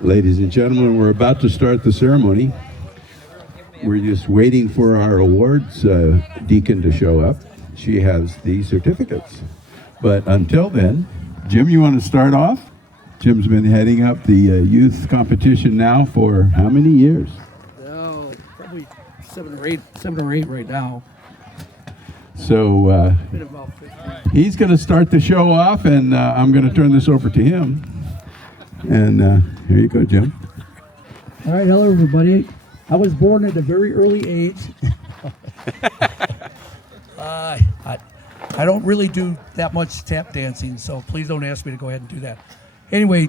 Ladies and gentlemen, we're about to start the ceremony. We're just waiting for our awards deacon to show up. She has the certificates. But until then, Jim, you want to start off? Jim's been heading up the youth competition now for how many years? Oh, probably seven or eight right now. So he's going to start the show off, and I'm going to turn this over to him. And here you go, Jim. All right, hello everybody. I was born at a very early age. I don't really do that much tap dancing, so please don't ask me to go ahead and do that. Anyway,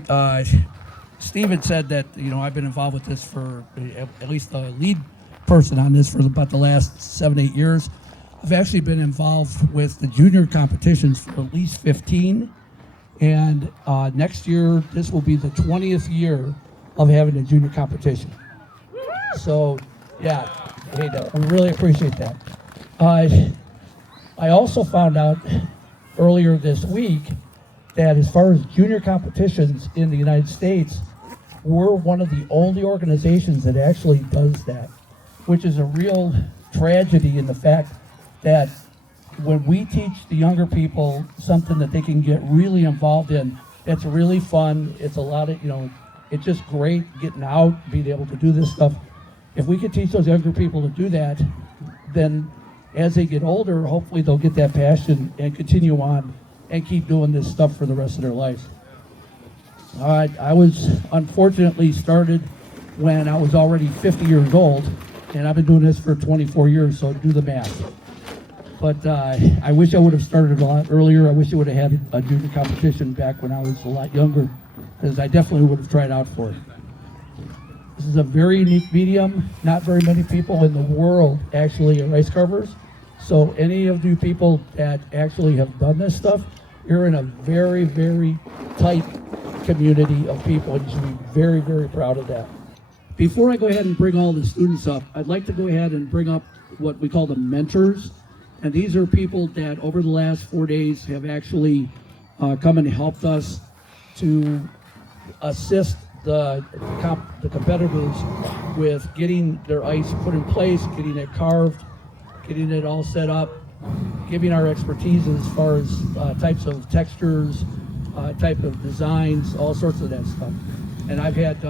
Steven said that, I've been involved with this for at least the lead person on this for about the last 7-8 years. I've actually been involved with the junior competitions for at least 15. And next year, this will be the 20th year of having a junior competition. So, yeah, hey, we really appreciate that. I also found out earlier this week that as far as junior competitions in the United States, we're one of the only organizations that actually does that, which is a real tragedy in the fact that when we teach the younger people something that they can get really involved in, it's really fun. It's a lot of, it's just great getting out, being able to do this stuff. If we could teach those younger people to do that, then as they get older, hopefully they'll get that passion and continue on and keep doing this stuff for the rest of their lives. I was unfortunately started when I was already 50 years old, and I've been doing this for 24 years, so do the math. But I wish I would have started a lot earlier. I wish I would have had a junior competition back when I was a lot younger, because I definitely would have tried out for it. This is a very unique medium. Not very many people in the world actually are ice carvers. So any of you people that actually have done this stuff, you're in a very, very tight community of people, and you should be very, very proud of that. Before I go ahead and bring all the students up, I'd like to go ahead and bring up what we call the mentors. And these are people that over the last 4 days have actually come and helped us to assist the competitors with getting their ice put in place, getting it carved, getting it all set up, giving our expertise as far as types of textures, type of designs, all sorts of that stuff. And I've had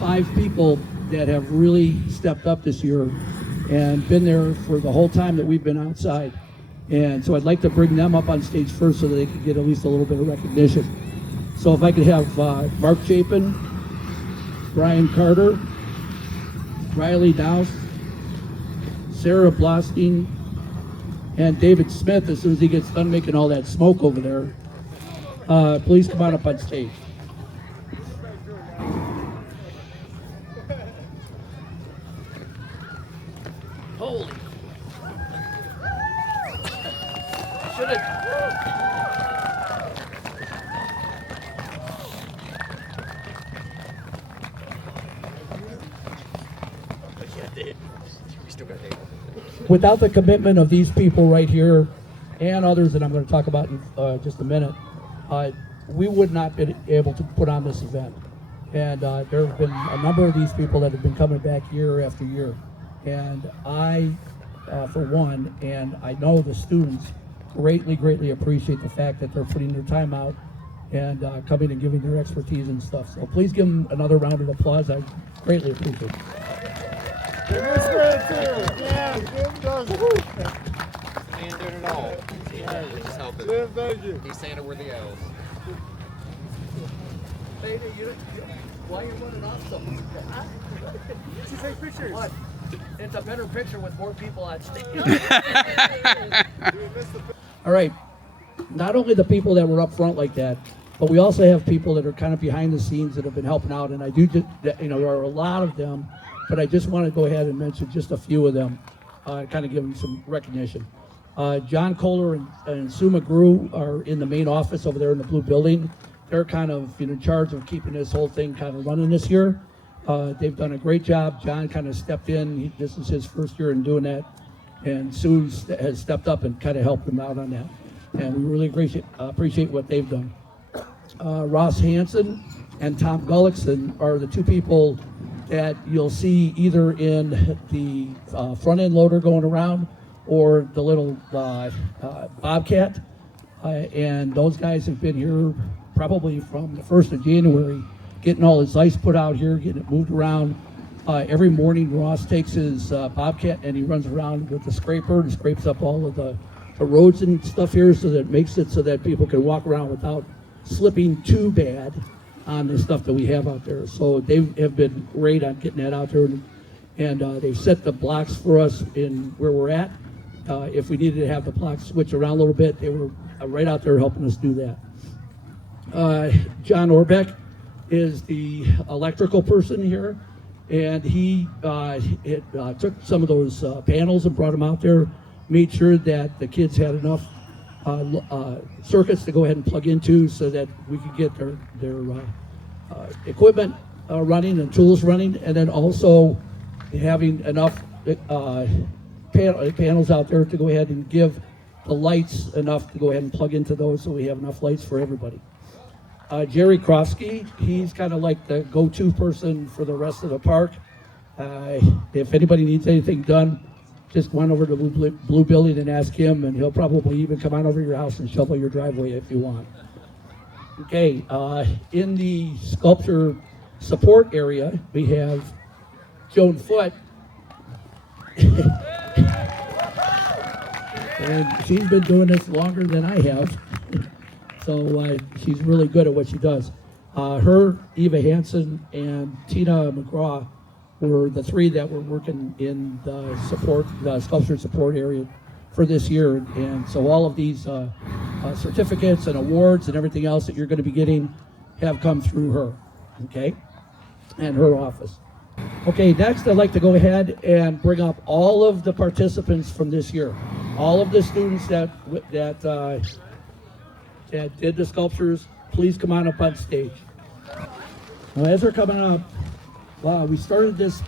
5 people that have really stepped up this year and been there for the whole time that we've been outside. And so I'd like to bring them up on stage first so that they can get at least a little bit of recognition. So if I could have Mark Chapin, Brian Carter, Riley Douse, Sarah Blostein, and David Smith, as soon as he gets done making all that smoke over there. Please come on up on stage. Holy. Should have. Without the commitment of these people right here and others that I'm going to talk about in just a minute, we would not be able to put on this event. And there have been a number of these people that have been coming back year after year. And I, for one, and I know the students greatly appreciate the fact that they're putting their time out and coming and giving their expertise and stuff. So please give them another round of applause. I greatly appreciate it. This way too. Yeah, Jim does it. He ain't doing it all. He's just helping. Jim, thank you. He's Santa where the L's. Hey, why are you running off so much? She take pictures. What? It's a better picture with more people on stage. All right. Not only the people that were up front like that, but we also have people that are kind of behind the scenes that have been helping out. And I do just, there are a lot of them, but I just want to go ahead and mention just a few of them, kind of give them some recognition. John Kohler and Sue McGrew are in the main office over there in the blue building. They're kind of in charge of keeping this whole thing kind of running this year. They've done a great job. John kind of stepped in. This is his first year in doing that. And Sue has stepped up and kind of helped him out on that. And we really appreciate what they've done. Ross Hansen and Tom Gullickson are the two people that you'll see either in the front end loader going around or the little Bobcat. And those guys have been here probably from the 1st of January, getting all his ice put out here, getting it moved around. Every morning, Ross takes his Bobcat and he runs around with the scraper and scrapes up all of the roads and stuff here, so that it makes it so that people can walk around without slipping too bad on the stuff that we have out there. So they have been great on getting that out there, and they've set the blocks for us in where we're at. If we needed to have the blocks switch around a little bit, they were right out there helping us do that. John Orbeck is the electrical person here, and he took some of those panels and brought them out there, made sure that the kids had enough circuits to go ahead and plug into so that we could get their equipment running and tools running, and then also having enough panels out there to go ahead and give the lights enough to go ahead and plug into those, so we have enough lights for everybody. Jerry Krofsky, he's kind of like the go-to person for the rest of the park. If anybody needs anything done, just go on over to the Blue Building and ask him, and he'll probably even come on over to your house and shovel your driveway if you want. Okay, in the sculpture support area, we have Joan Foote. And she's been doing this longer than I have, so she's really good at what she does. Her, Eva Hansen, and Tina McGraw were the three that were working in the sculpture support area for this year. And so all of these certificates and awards and everything else that you're going to be getting have come through her, okay, and her office. Okay, next I'd like to go ahead and bring up all of the participants from this year. All of the students that did the sculptures, please come on up on stage. Well, as they're coming up, we started this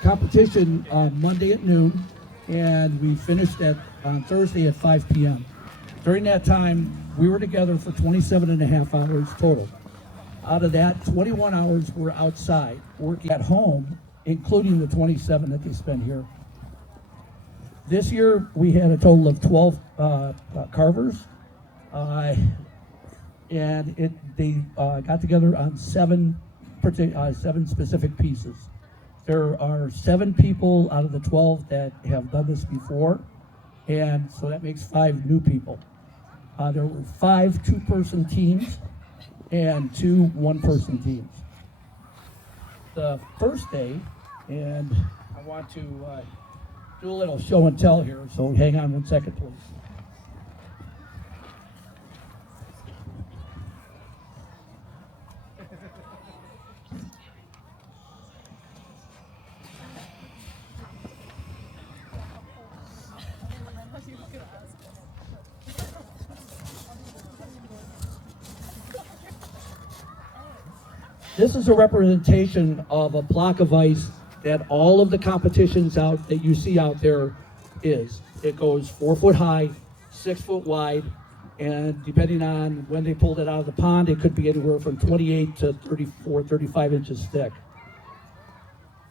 competition on Monday at noon, and we finished on Thursday at 5 p.m. During that time, we were together for 27 and a half hours total. Out of that, 21 hours were outside, working at home, including the 27 that they spent here. This year, we had a total of 12 carvers, and they got together on seven specific pieces. There are 7 people out of the 12 that have done this before, and so that makes 5 new people. There were 5 two-person teams and 2 one-person teams. The first day, and I want to do a little show and tell here, so hang on 1 second, please. This is a representation of a block of ice that all of the competitions out that you see out there is. It goes 4 foot high, 6 foot wide, and depending on when they pulled it out of the pond, it could be anywhere from 28 to 34, 35 inches thick.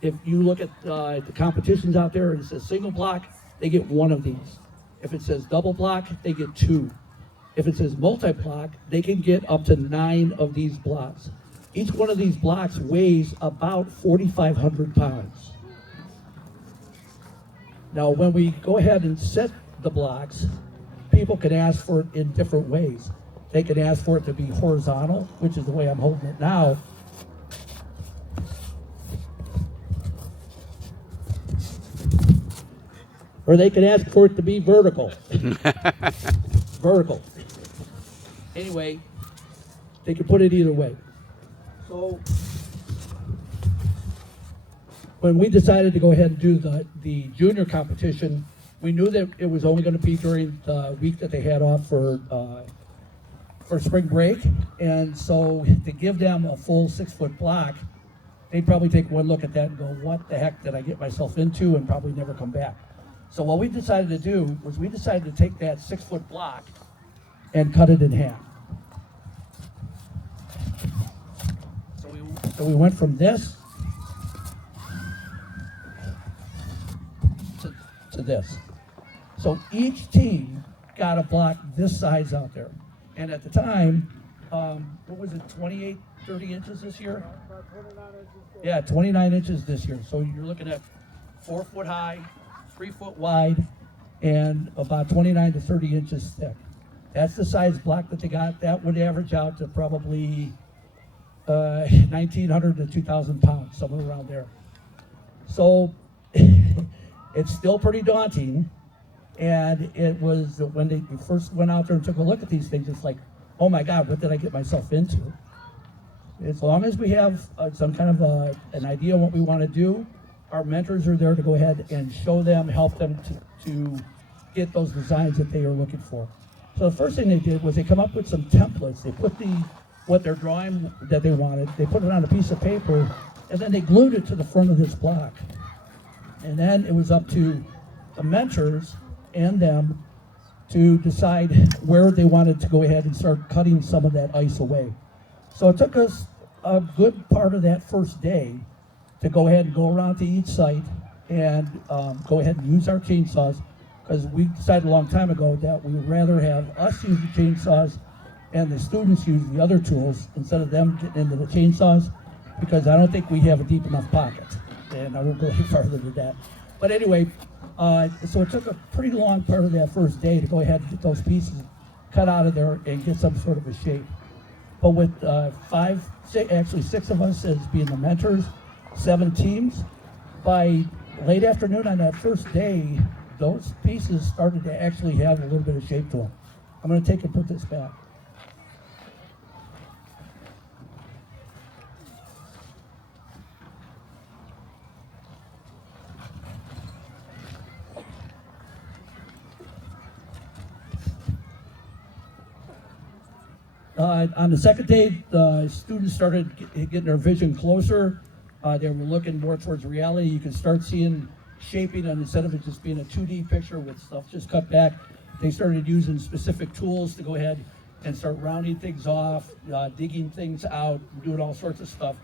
If you look at the competitions out there and it says single block, they get 1 of these. If it says double block, they get 2. If it says multi-block, they can get up to 9 of these blocks. Each one of these blocks weighs about 4,500 pounds. Now, when we go ahead and set the blocks, people can ask for it in different ways. They can ask for it to be horizontal, which is the way I'm holding it now. Or they can ask for it to be vertical. Vertical. Anyway, they can put it either way. So when we decided to go ahead and do the junior competition, we knew that it was only going to be during the week that they had off for spring break, and so to give them a full 6 foot block, they'd probably take one look at that and go, what the heck did I get myself into, and probably never come back. So what we decided to do was we decided to take that 6 foot block and cut it in half. So we went from this to this. So each team got a block this size out there. And at the time, what was it, 28, 30 inches this year? Yeah, 29 inches this year. So you're looking at 4 foot high, 3 foot wide, and about 29 to 30 inches thick. That's the size block that they got. That would average out to probably 1,900 to 2,000 pounds, somewhere around there. So it's still pretty daunting. And it was when they first went out there and took a look at these things, it's like, oh my God, what did I get myself into? As long as we have some kind of an idea of what we want to do, our mentors are there to go ahead and show them, help them to get those designs that they are looking for. So the first thing they did was they come up with some templates. They put what they're drawing that they wanted, they put it on a piece of paper, and then they glued it to the front of this block. And then it was up to the mentors and them to decide where they wanted to go ahead and start cutting some of that ice away. So it took us a good part of that first day to go ahead and go around to each site and go ahead and use our chainsaws, because we decided a long time ago that we would rather have us use the chainsaws and the students use the other tools instead of them getting into the chainsaws, because I don't think we have a deep enough pocket. And I won't go any farther than that. But anyway, so it took a pretty long part of that first day to go ahead and get those pieces cut out of there and get some sort of a shape. But with six of us as being the mentors, 7 teams, by late afternoon on that first day, those pieces started to actually have a little bit of shape to them. I'm going to take and put this back. On the second day, the students started getting their vision closer. They were looking more towards reality. You could start seeing shaping, and instead of it just being a 2D picture with stuff just cut back, they started using specific tools to go ahead and start rounding things off, digging things out, doing all sorts of stuff.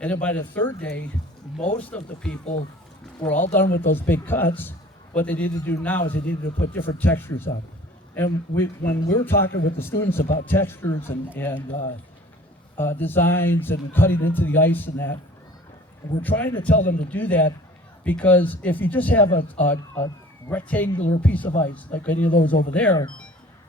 And then by the third day, most of the people were all done with those big cuts. What they needed to do now is they needed to put different textures on. And when we were talking with the students about textures and designs and cutting into the ice and that, we're trying to tell them to do that, because if you just have a rectangular piece of ice, like any of those over there,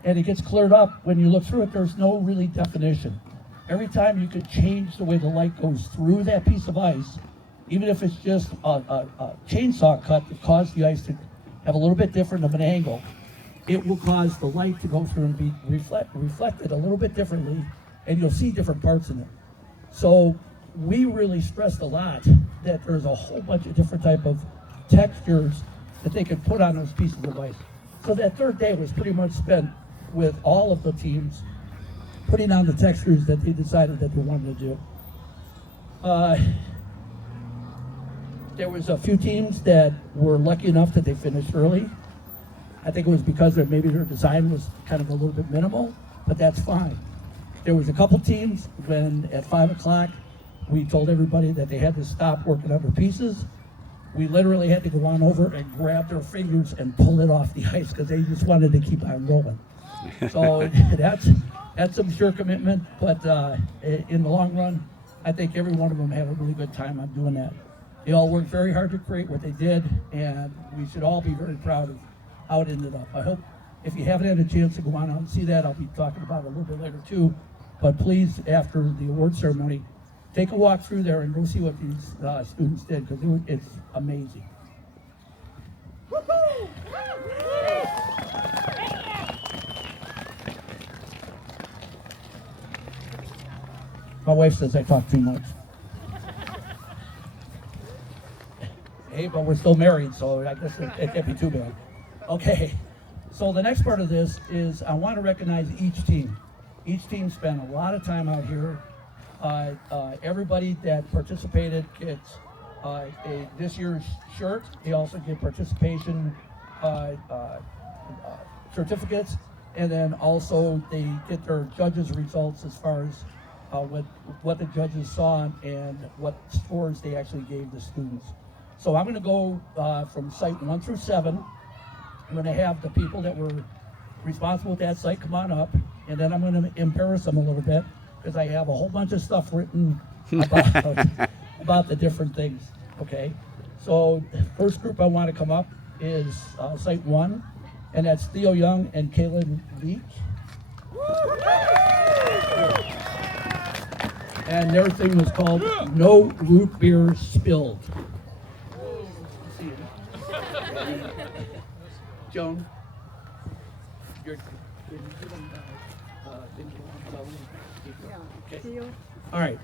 and it gets cleared up, when you look through it, there's no really definition. Every time you could change the way the light goes through that piece of ice, even if it's just a chainsaw cut that caused the ice to have a little bit different of an angle, it will cause the light to go through and be reflected a little bit differently, and you'll see different parts in it. So we really stressed a lot that there's a whole bunch of different type of textures that they could put on those pieces of ice. So that third day was pretty much spent with all of the teams putting on the textures that they decided that they wanted to do. There was a few teams that were lucky enough that they finished early. I think it was because maybe their design was kind of a little bit minimal, but that's fine. There was a couple teams when at 5 o'clock, we told everybody that they had to stop working on their pieces. We literally had to go on over and grab their fingers and pull it off the ice, because they just wanted to keep on rolling. So that's some sure commitment, but in the long run, I think every one of them had a really good time on doing that. They all worked very hard to create what they did, and we should all be very proud of how it ended up. I hope if you haven't had a chance to go on out and see that, I'll be talking about it a little bit later too. But please, after the award ceremony, take a walk through there and go see what these students did, because it's amazing. My wife says I talk too much. Hey, but we're still married, so I guess it can't be too bad. Okay, so the next part of this is I want to recognize each team. Each team spent a lot of time out here. Everybody that participated gets this year's shirt. They also get participation certificates, and then also they get their judges' results as far as what the judges saw and what scores they actually gave the students. So I'm going to go from site 1 through 7. I'm going to have the people that were responsible with that site come on up, and then I'm going to embarrass them a little bit because I have a whole bunch of stuff written about the different things. Okay, so the first group I want to come up is site 1, and that's Theo Young and Kaylin Leak. And their thing was called No Root Beer Spilled. Joan, you're okay. All right.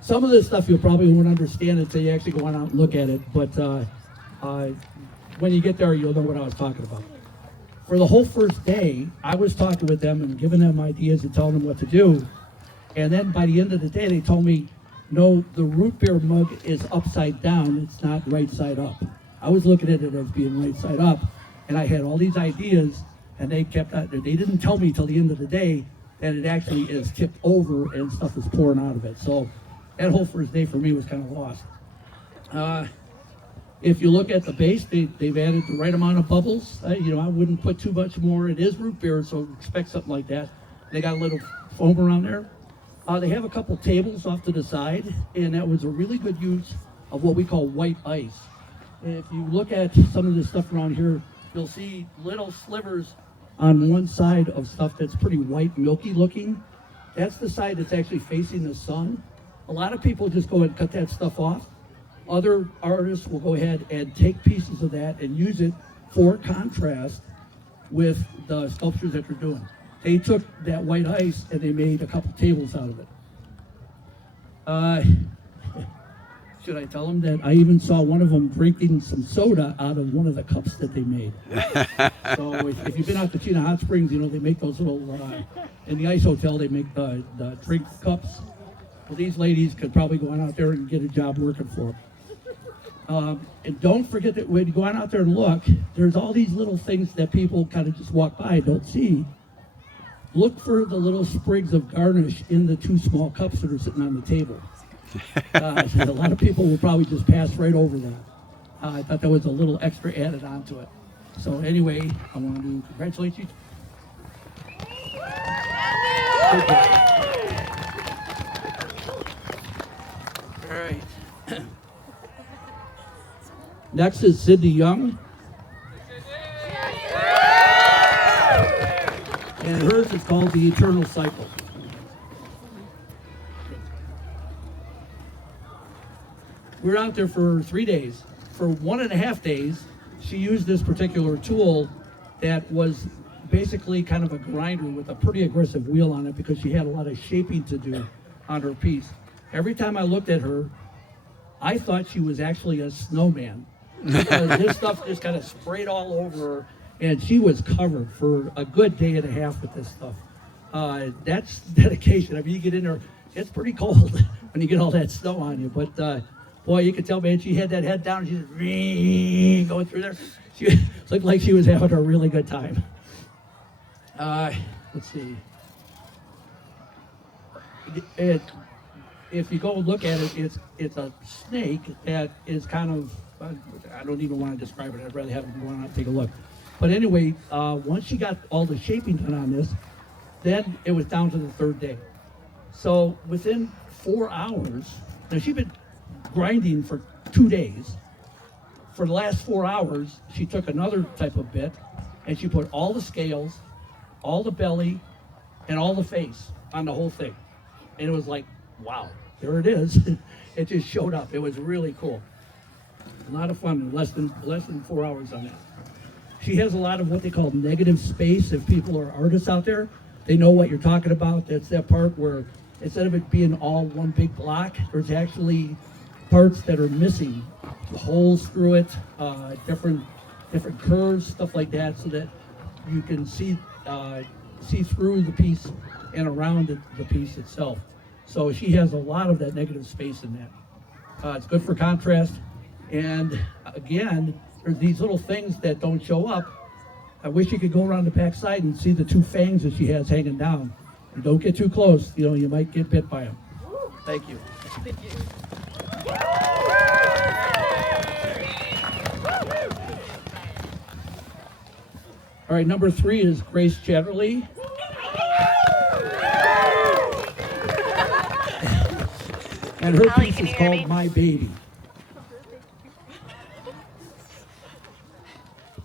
Some of this stuff you probably won't understand until you actually go on out and look at it, but when you get there, you'll know what I was talking about. For the whole first day, I was talking with them and giving them ideas and telling them what to do. And then by the end of the day, they told me, no, the root beer mug is upside down. It's not right side up. I was looking at it as being right side up. And I had all these ideas, and they didn't tell me till the end of the day that it actually is tipped over and stuff is pouring out of it. So that whole first day for me was kind of lost. If you look at the base, they've added the right amount of bubbles. I wouldn't put too much more. It is root beer, so expect something like that. They got a little foam around there. They have a couple tables off to the side, and that was a really good use of what we call white ice. If you look at some of the stuff around here, you'll see little slivers on one side of stuff that's pretty white, milky looking. That's the side that's actually facing the sun. A lot of people just go ahead and cut that stuff off. Other artists will go ahead and take pieces of that and use it for contrast with the sculptures that they're doing. They took that white ice and they made a couple tables out of it. Should I tell them that I even saw one of them drinking some soda out of one of the cups that they made? So if you've been out to Chena Hot Springs, they make those little, in the ice hotel, they make the drink cups. Well, these ladies could probably go on out there and get a job working for them. And don't forget that when you go on out there and look, there's all these little things that people kind of just walk by and don't see. Look for the little sprigs of garnish in the 2 small cups that are sitting on the table. A lot of people will probably just pass right over that. I thought that was a little extra added on to it. So anyway, I want to congratulate you. Good job. All right. Next is Sydney Young. And hers is called The Eternal Cycle. We're out there for 3 days. For 1.5 days, she used this particular tool that was basically kind of a grinder with a pretty aggressive wheel on it because she had a lot of shaping to do on her piece. Every time I looked at her, I thought she was actually a snowman because this stuff just kind of sprayed all over her, and she was covered for a good day and a half with this stuff. That's dedication. I mean, you get in there, it's pretty cold when you get all that snow on you, but boy, you could tell, man, she had that head down, she's just going through there. She looked like she was having a really good time. Let's see. If you go look at it, it's a snake that is kind of, I don't even want to describe it. I'd rather have you go out and take a look. But anyway, once she got all the shaping done on this, then it was down to the 3rd day. So within 4 hours, now she'd been grinding for 2 days. For the last 4 hours, she took another type of bit and she put all the scales, all the belly, and all the face on the whole thing. And it was like, wow, there it is. It just showed up. It was really cool. A lot of fun in less than 4 hours on that. She has a lot of what they call negative space. If people are artists out there, they know what you're talking about. That's that part where instead of it being all one big block, there's actually parts that are missing, holes through it, different curves, stuff like that, so that you can see through the piece and around the piece itself. So she has a lot of that negative space in that. It's good for contrast. And again, there's these little things that don't show up. I wish you could go around the back side and see the two fangs that she has hanging down. You don't get too close, you know, you might get bit by them. Thank you. All right, number 3 is Grace Chatterley. And her piece is called My Baby.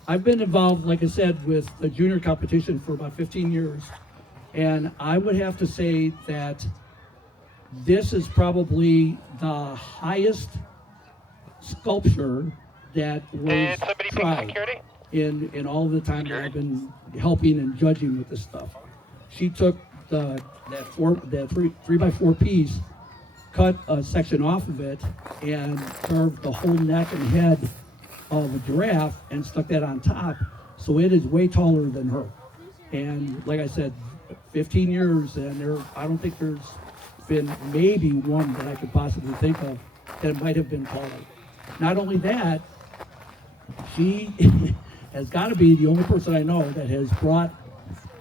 I've been involved, like I said, with the junior competition for about 15 years. And I would have to say that this is probably the highest sculpture that was tried in all of the time that I've been helping and judging with this stuff. She took that 3x4 piece, cut a section off of it, and carved the whole neck and head of a giraffe and stuck that on top. So it is way taller than her. And like I said, 15 years, and I don't think there's been maybe one that I could possibly think of that might have been taller. Not only that, she has got to be the only person I know that has brought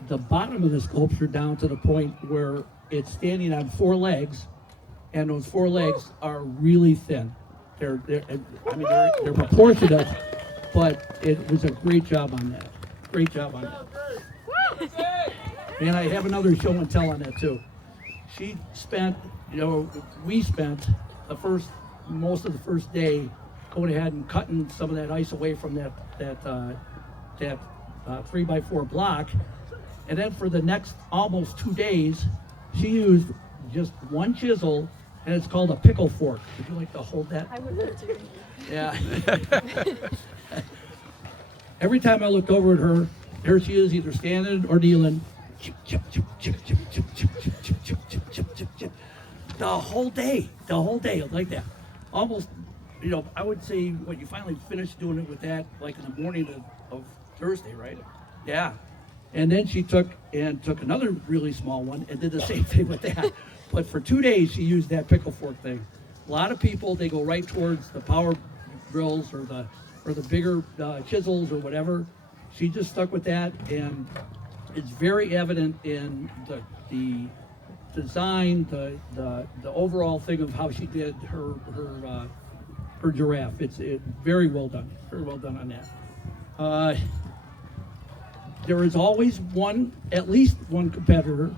the bottom of the sculpture down to the point where it's standing on 4 legs, and those 4 legs are really thin. They're proportionate, but it was a great job on that. Great job on that. And I have another show and tell on that too. She spent, we spent most of the first day going ahead and cutting some of that ice away from that 3x4 block. And then for the next almost 2 days, she used just one chisel, and it's called a pickle fork. Would you like to hold that? I would love to. Yeah. Every time I looked over at her, there she is, either standing or kneeling. Chip, chip, chip, chip, chip, chip, chip, chip, chip, chip, chip, chip, chip, chip. The whole day, like that. Almost, I would say when you finally finished doing it with that, like in the morning of Thursday, right? Yeah. And then she took another really small one and did the same thing with that. But for 2 days, she used that pickle fork thing. A lot of people, they go right towards the power drills or the bigger chisels or whatever. She just stuck with that, and it's very evident in the design, the overall thing of how she did her giraffe. It's very well done. Very well done on that. There is always at least one competitor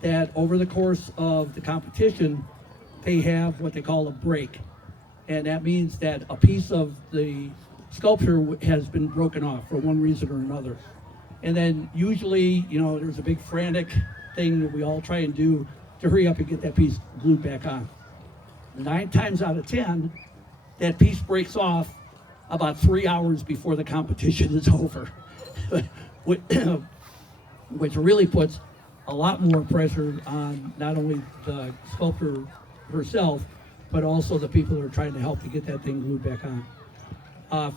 that over the course of the competition, they have what they call a break. And that means that a piece of the sculpture has been broken off for one reason or another. And then usually, there's a big frantic thing that we all try and do to hurry up and get that piece glued back on. 9 times out of 10, that piece breaks off about 3 hours before the competition is over, which really puts a lot more pressure on not only the sculptor herself, but also the people who are trying to help to get that thing glued back on.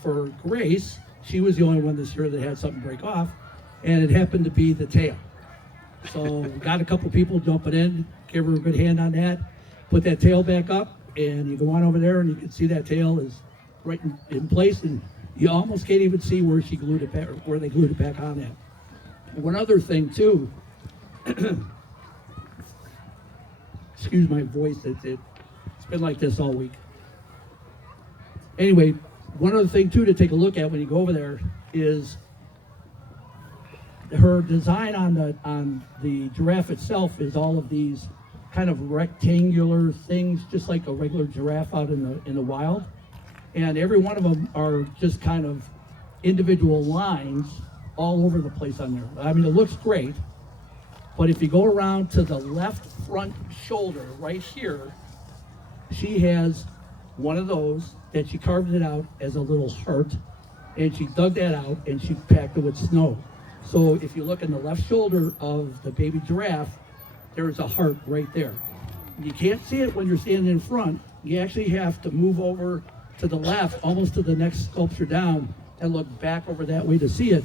For Grace, she was the only one this year that had something break off, and it happened to be the tail. So we got a couple people jumping in, give her a good hand on that, put that tail back up, and you go on over there and you can see that tail is right in place, and you almost can't even see where she glued it back, or where they glued it back on at. One other thing too, excuse my voice, it's been like this all week. Anyway, one other thing too to take a look at when you go over there is her design on the giraffe itself is all of these kind of rectangular things, just like a regular giraffe out in the wild. And every one of them are just kind of individual lines all over the place on there. I mean, it looks great, but if you go around to the left front shoulder right here, she has one of those that she carved it out as a little heart, and she dug that out and she packed it with snow. So if you look in the left shoulder of the baby giraffe, there's a heart right there. You can't see it when you're standing in front. You actually have to move over to the left, almost to the next sculpture down, and look back over that way to see it.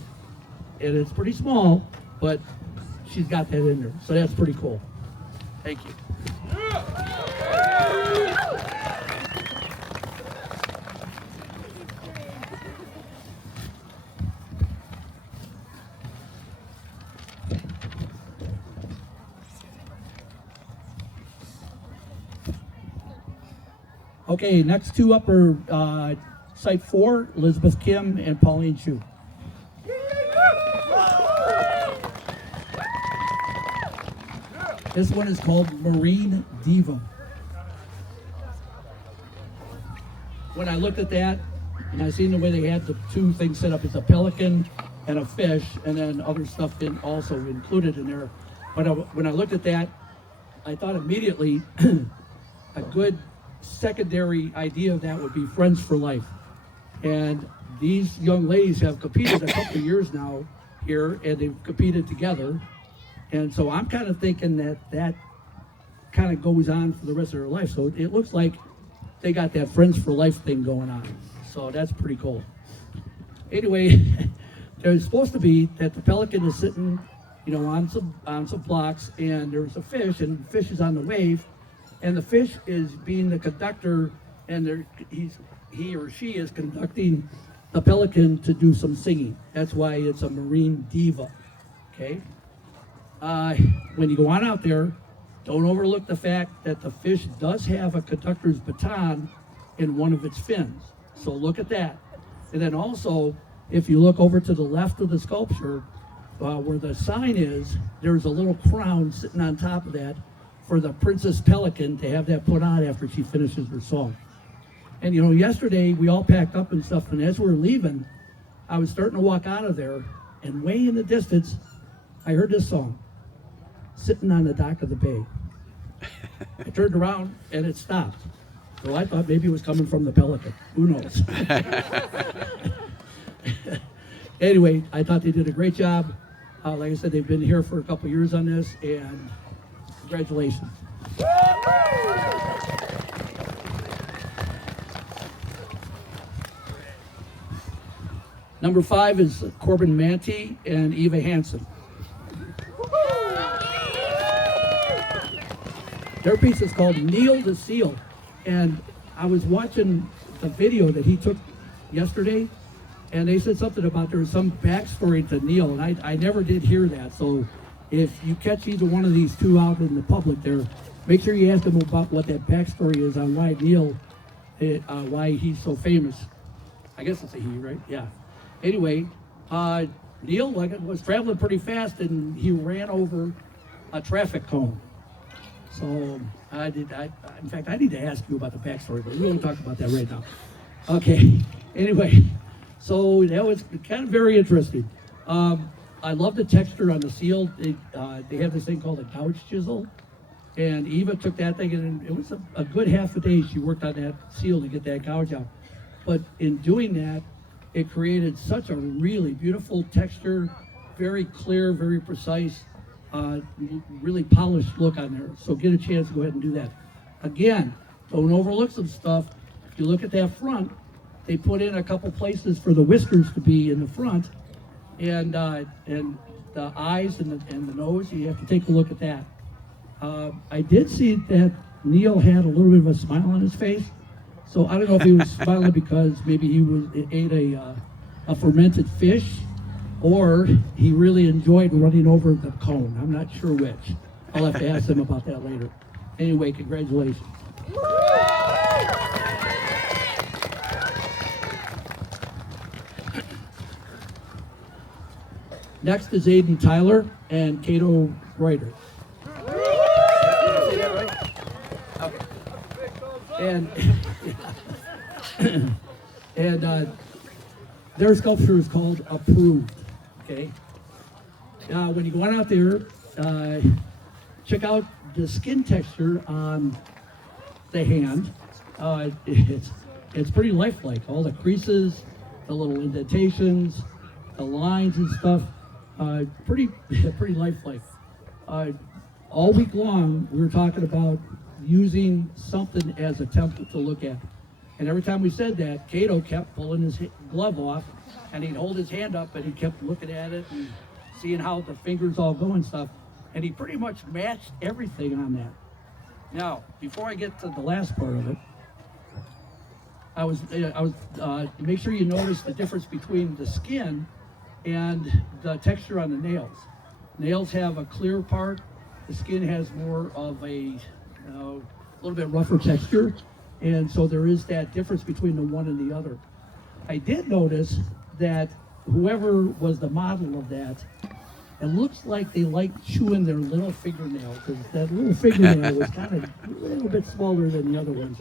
And it's pretty small, but she's got that in there. So that's pretty cool. Thank you. Okay, next two up are Site 4, Elizabeth Kim and Pauline Chu. This one is called Marine Diva. When I looked at that, and I seen the way they had the two things set up, it's a pelican and a fish, and then other stuff also included in there. But when I looked at that, I thought immediately a good secondary idea of that would be Friends for Life. And these young ladies have competed a couple of years now here, and they've competed together. And so I'm kind of thinking that kind of goes on for the rest of their life. So it looks like they got that Friends for Life thing going on. So that's pretty cool. Anyway, there's supposed to be that the pelican is sitting, on some blocks, and there's a fish, and the fish is on the wave, and the fish is being the conductor, and he or she is conducting the pelican to do some singing. That's why it's a marine diva. Okay. When you go on out there, don't overlook the fact that the fish does have a conductor's baton in one of its fins. So look at that. And then also, if you look over to the left of the sculpture, where the sign is, there's a little crown sitting on top of that for the Princess Pelican to have that put on after she finishes her song. And yesterday we all packed up and stuff, and as we were leaving, I was starting to walk out of there, and way in the distance, I heard this song, Sitting on the Dock of the Bay. I turned around and it stopped. So I thought maybe it was coming from the pelican. Who knows? Anyway, I thought they did a great job. Like I said, they've been here for a couple years on this, and congratulations. Number 5 is Corbin Manti and Eva Hansen. Their piece is called Neil the Seal. And I was watching the video that he took yesterday, and they said something about there was some backstory to Neil, and I never did hear that. So if you catch either one of these two out in the public there, make sure you ask them about what that backstory is on why Neil, why he's so famous. I guess it's a he, right? Yeah. Anyway, Neil was traveling pretty fast, and he ran over a traffic cone. So in fact, I need to ask you about the backstory, but we won't talk about that right now. Okay. Anyway, so that was kind of very interesting. I love the texture on the seal. They have this thing called a gouge chisel, and Eva took that thing, and it was a good half a day she worked on that seal to get that gouge out. But in doing that, it created such a really beautiful texture, very clear, very precise, really polished look on there. So get a chance to go ahead and do that. Again, don't overlook some stuff. If you look at that front, they put in a couple places for the whiskers to be in the front, and the eyes and the nose. You have to take a look at that. I did see that Neil had a little bit of a smile on his face. So I don't know if he was smiling because maybe he ate a fermented fish, or he really enjoyed running over the cone. I'm not sure which. I'll have to ask him about that later. Anyway, congratulations. Next is Aiden Tyler and Cato Reuter. And their sculpture is called Approved. Okay. When you go on out there, check out the skin texture on the hand. It's pretty lifelike. All the creases, the little indentations, the lines and stuff. Pretty lifelike. All week long, we were talking about using something as a template to look at. And every time we said that, Cato kept pulling his glove off, and he'd hold his hand up, and he kept looking at it and seeing how the fingers all go and stuff. And he pretty much matched everything on that. Now, before I get to the last part of it, I was make sure you notice the difference between the skin and the texture on the nails. Nails have a clear part. The skin has more of a little bit rougher texture. And so there is that difference between the one and the other. I did notice that whoever was the model of that, it looks like they like chewing their little fingernail, because that little fingernail was kind of a little bit smaller than the other ones,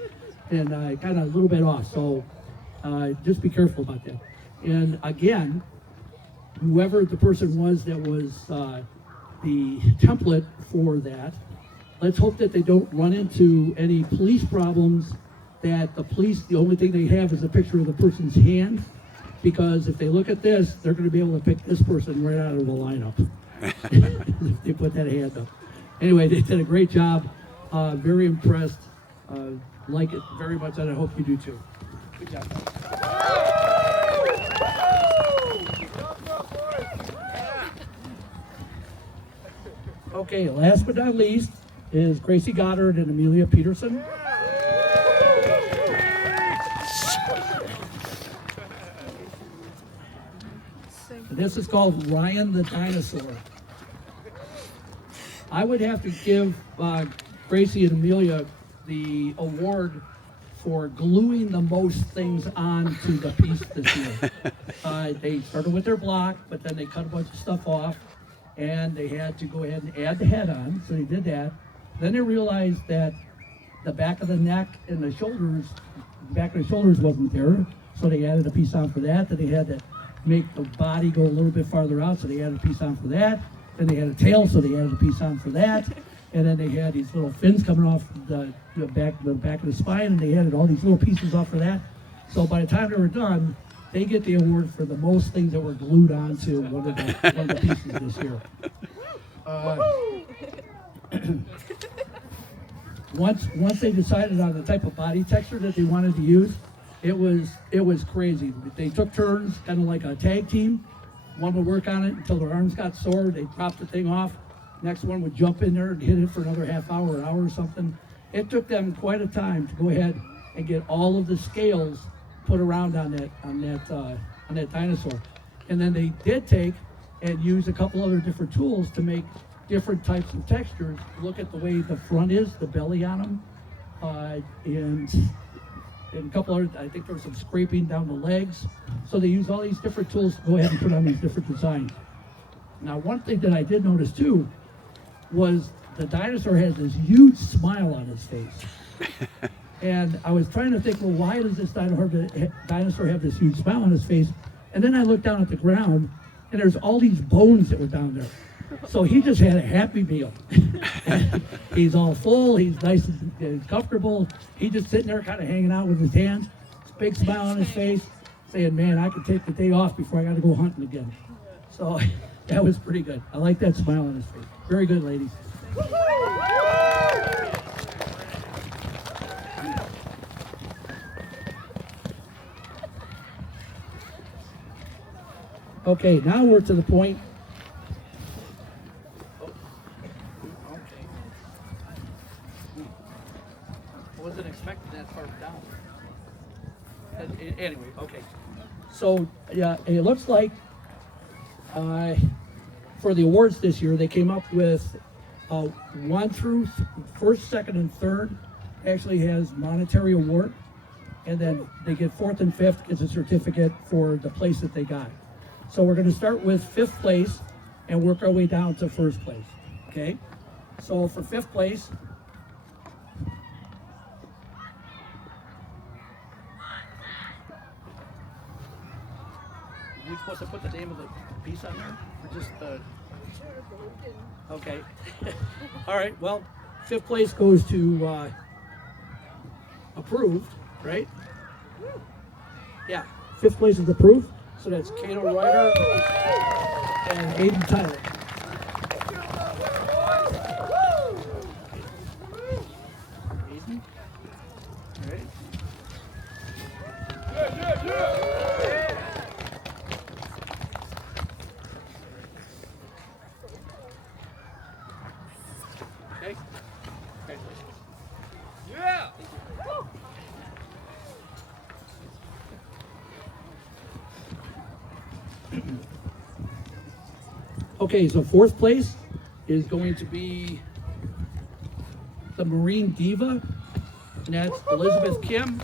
and kind of a little bit off. So just be careful about that. And again, whoever the person was that was the template for that, let's hope that they don't run into any police problems, that the police, the only thing they have is a picture of the person's hand, because if they look at this, they're going to be able to pick this person right out of the lineup if they put that hand up. Anyway, they did a great job. Very impressed. Like it very much, and I hope you do too. Good job. Okay, last but not least is Gracie Goddard and Amelia Peterson. This is called Ryan the Dinosaur. I would have to give Gracie and Amelia the award for gluing the most things onto the piece this year. They started with their block, but then they cut a bunch of stuff off, and they had to go ahead and add the head on, so they did that. Then they realized that the back of the neck and the shoulders, wasn't there, so they added a piece on for that. Then they had to make the body go a little bit farther out, so they added a piece on for that. Then they had a tail, so they added a piece on for that. And then they had these little fins coming off the back of the spine, and they added all these little pieces off for that. So by the time they were done, they get the award for the most things that were glued onto one of the pieces this year. Once they decided on the type of body texture that they wanted to use, it was crazy. They took turns, kind of like a tag team. One would work on it until their arms got sore. They dropped the thing off. Next one would jump in there and hit it for another half hour, an hour or something. It took them quite a time to go ahead and get all of the scales put around on that dinosaur. And then they did take and use a couple other different tools to make different types of textures. Look at the way the front is, the belly on them, and a couple other, I think there was some scraping down the legs. So they use all these different tools to go ahead and put on these different designs. Now, one thing that I did notice too was the dinosaur has this huge smile on his face. And I was trying to think, well, why does this dinosaur have this huge smile on his face? And then I looked down at the ground, and there's all these bones that were down there. So he just had a happy meal. He's all full, he's nice and comfortable. He's just sitting there kind of hanging out with his hands, big smile on his face, saying, man, I could take the day off before I got to go hunting again. So that was pretty good. I like that smile on his face. Very good, ladies. Okay, now we're to the point. Wasn't expecting that far down. Anyway, okay. So yeah, it looks like for the awards this year, they came up with 1 through first, second, and third actually has monetary award, and then they get fourth and fifth gets a certificate for the place that they got. So we're going to start with fifth place and work our way down to first place. Okay. So for fifth place. Are we supposed to put the name of the piece on there? Or just okay. All right, well, fifth place goes to approved, right? Yeah, fifth place is approved. So that's Kato Ryder and Aiden Tyler. Aiden? Ready? Okay. Congratulations. Yeah! Okay, so fourth place is going to be the Marine Diva. and that's Elizabeth Kim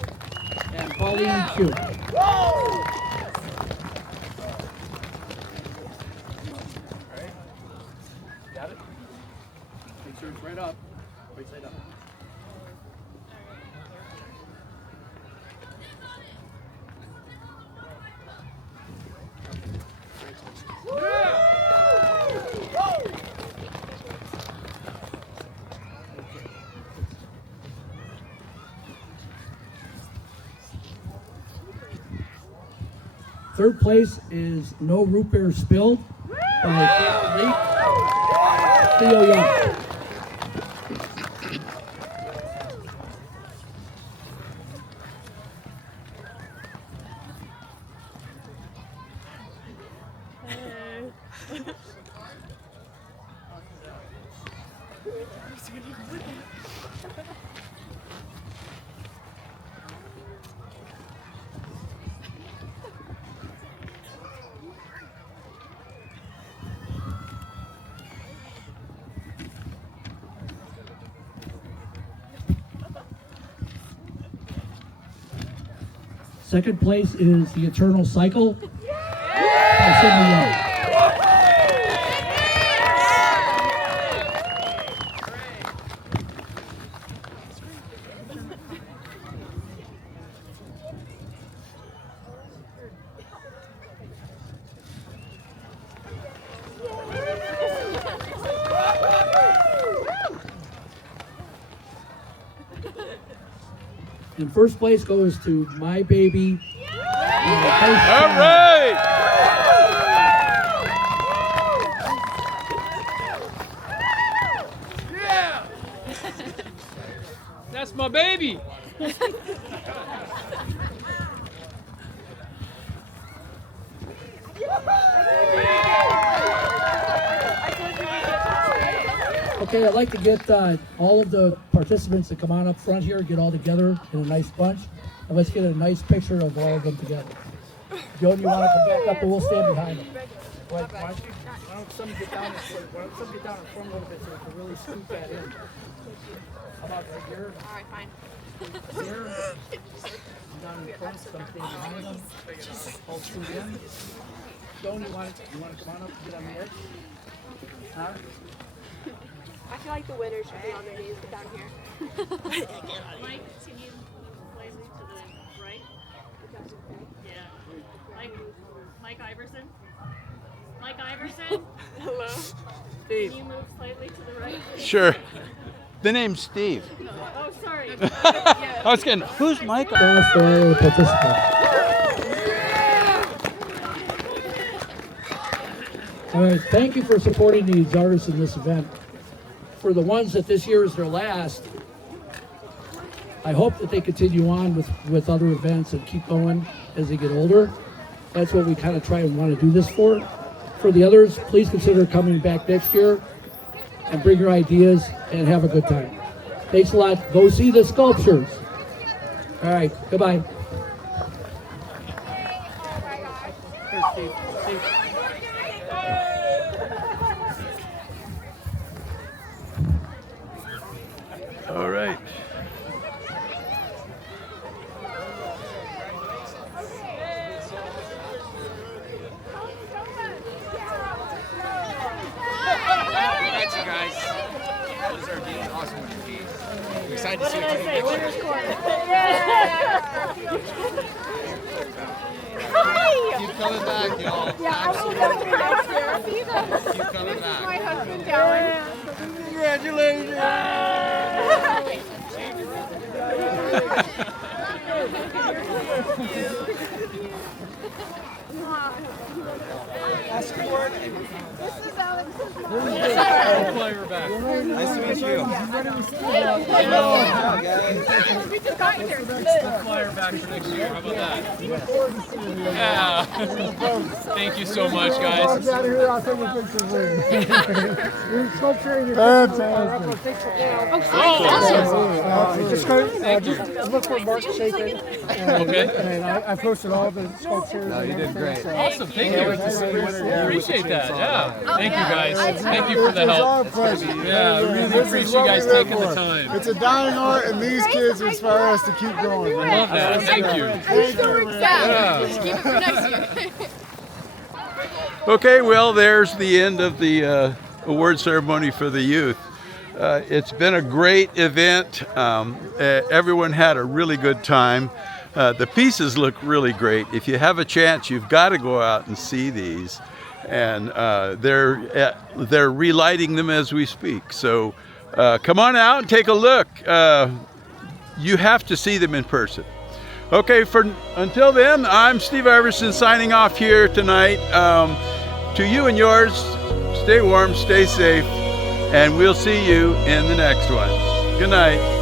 and Pauline Q. Got it? Make sure it's right up. Right side up. Third place is No Root Beer Spilled by Theo Young. Second place is The Eternal Cycle by Sidney Young. And first place goes to My Baby. All right! Yeah! That's my baby! Okay, I'd like to get all of the participants to come on up front here, get all together in a nice bunch, and let's get a nice picture of all of them together. Joan, you want to come back up, and we'll stand behind them. Why don't some get down in front a little bit so we can really scoop that in? How about right here? All right, fine. Here. Down in front, something behind them. All scoop in. Joan, you want to come on up and get on the edge? Huh? I feel like the winners should be on their knees down here. Mike, can you slightly to the right? Yeah. Mike Iverson? Mike Iverson? Hello. Can you move slightly to the right? Sure. The name's Steve. Oh, sorry. I was getting, who's Michael? Thanks for all the participants. All right, thank you for supporting these artists in this event. For the ones that this year is their last, I hope that they continue on with other events and keep going as they get older. That's what we kind of try and want to do this for. For the others, please consider coming back next year and bring your ideas and have a good time. Thanks a lot. Go see the sculptures. All right, goodbye. Here, Steve. Steve. All right. Thanks, you guys. Those are being awesome with you. I'm excited to see what you get. Winner's corner. Keep coming back, y'all. Yeah, I will definitely next year. Keep coming back. My husband Darren. Congratulations. This is Alex's mom. Nice to meet you. We just got here. Flyer back for next year. How about that? Yeah. Thank you so much, guys. Out of here, I'll take a picture with you. You're sculpturing your fantastic. Just go, just look for Mark Shaken. Okay. And I posted all the sculptures. No, you did great. Awesome. Thank you. Appreciate that. Yeah. Thank you, guys. Thank you for the It's help. our pleasure. Yeah, I really This is appreciate what you guys we live taking the for. time. It's a dying art, and these kids inspire us to keep going. Man. Love that. Thank you. Thank you, man. Yeah. Just keep it for next year. Okay, well, there's the end of the award ceremony for the youth. It's been a great event. Everyone had a really good time. The pieces look really great. If you have a chance, you've got to go out and see these. And they're relighting them as we speak. So come on out and take a look. You have to see them in person. Okay, until then, I'm Steve Iverson signing off here tonight. To you and yours, stay warm, stay safe, and we'll see you in the next one. Good night.